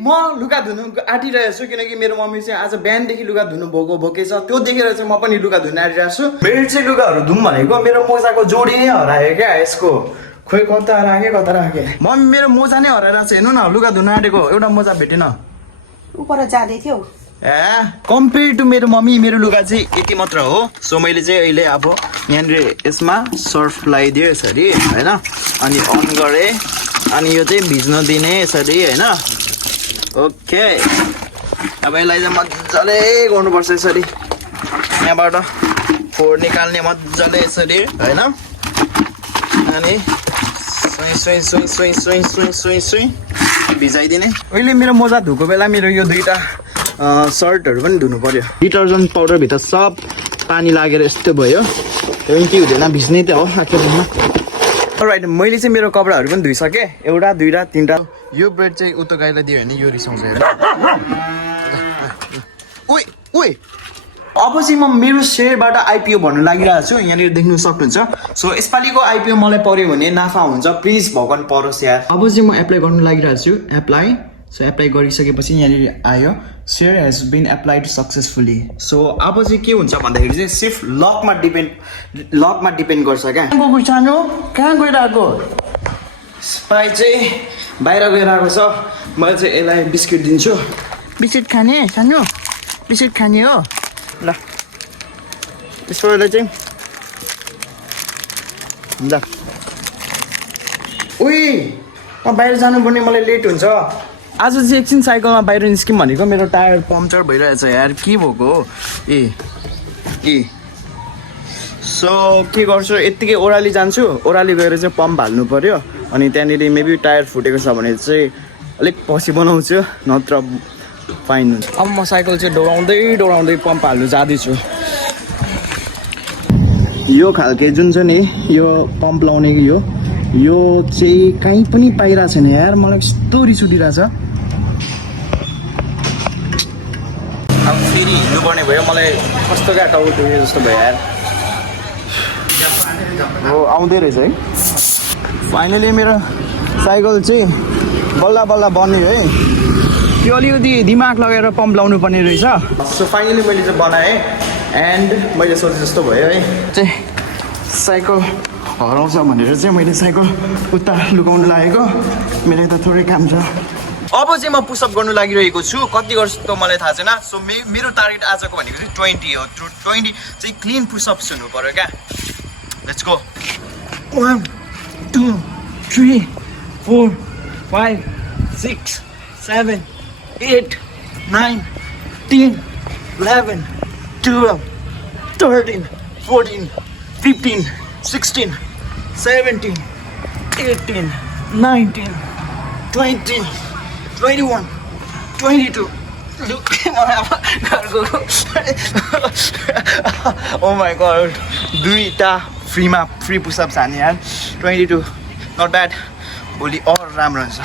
म लुगा धुनु आँटिरहेको छु किनकि मेरो मम्मी चाहिँ आज बिहानदेखि लुगा धुनु भोकेछ त्यो देखेर चाहिँ म पनि लुगा धुन आँटिरहेको छु मेरो चाहिँ लुगाहरू धुम भनेको मेरो मोजाको जोडी नै हरायो क्या यसको खोइ कता राखेँ मम्मी मेरो मोजा नै हराएर छ हेर्नु न लुगा धुन आँटेको एउटा मोजा भेटेन उपर जाँदै थियो कम्पेयर टु मेरो मम्मी मेरो लुगा चाहिँ यति मात्र हो सो मैले चाहिँ अहिले अब यहाँनिर यसमा सर्फ लगाइदिएँ यसरी होइन अनि अन गरेँ अनि यो चाहिँ भिज्न दिने यसरी होइन ओके अब यसलाई चाहिँ मजाले गर्नुपर्छ यसरी यहाँबाट फोहोर निकाल्ने मजाले यसरी होइन अनि सुई भिजाइदिने अहिले मेरो मोजा धुएको बेला मेरो यो दुईटा सर्टहरू पनि धुनु पर्यो डिटर्जेन्ट पाउडरभित्र सब पानी लागेर यस्तो भयो त्यो पनि के हुँदैन भिज्ने त हो आखिरमा राइट मैले चाहिँ मेरो कपडाहरू पनि धुइसकेँ एउटा दुईवटा तिनवटा यो ब्रेड चाहिँ उतो गाईलाई दियो भने यो रिसाउँछ हेर ओए अब चाहिँ म मेरो सेयरबाट आइपिओ भन्नु लागिरहेको छु यहाँनिर देख्नु सक्नुहुन्छ सो यसपालिको आइपिओ मलाई पर्यो भने नाफा हुन्छ प्लिज भगवान परोस् यार अब चाहिँ म एप्लाई गर्नु लागिरहेको छु सो एप्लाई गरिसकेपछि यहाँनिर आयो share has been applied successfully so अब चाहिँ के हुन्छ भन्दाखेरि चाहिँ सिर्फ लकमा डिपेन्ड गर्छ क्या गएको सानो कहाँ गइरहेको स्पाई चाहिँ बाहिर गइरहेको छ मैले चाहिँ यसलाई बिस्किट दिन्छु बिस्किट खाने सानो बिस्किट खाने हो ल यसोलाई चाहिँ ल उही म बाहिर जानुपर्ने मलाई लेट हुन्छ आज चाहिँ एकछिन साइकलमा बाहिर निस्क्यौँ भनेको मेरो टायर पम्चर भइरहेछ यार के भएको हो ए सो के गर्छु यत्तिकै ओह्राली जान्छु ओह्राली गएर चाहिँ पम्प हाल्नु पर्यो अनि त्यहाँनिर मेबी टायर फुटेको छ भने चाहिँ अलिक पछि बनाउँछु नत्र फाइन हुन्छ अब म साइकल चाहिँ डोराउँदै पम्प हाल्नु जाँदैछु यो खालके जुन छ नि यो पम्प लाउने यो चाहिँ कहीँ पनि पाइरहेको छैन यार मलाई यस्तो रिस उठिरहेछ अब फेरि हिँड्नुपर्ने भयो मलाई कस्तो क्या टाउको दुख्यो जस्तो भयो यार हो आउँदै रहेछ है फाइनली मेरो साइकल चाहिँ बल्ल बन्यो है त्यो अलिकति दिमाग लगाएर पम्प लाउनु पर्ने रहेछ सो फाइनली मैले चाहिँ बनाएँ एन्ड मैले सोचे जस्तो भयो है चाहिँ साइकल हराउँछ भनेर चाहिँ मैले साइकल उता लुकाउनु लागेको मेरो त थोरै काम छ अब चाहिँ म पुसअप गर्नु लागिरहेको छु कति गर्छु त मलाई थाहा छैन सो मेरो टार्गेट आजको भनेको चाहिँ 20 हो 20 चाहिँ क्लिन पुसअप्स हुनु पर्यो क्या let's go 1 2 3 4 5 6 7 8 9 10 11 12 13 14 15 16 17 18 19 20 21 22 Look oh my god दुईटा फ्री पुसअप्स हाने यार 22 नट ब्याड भोलि अरू राम्रो हुन्छ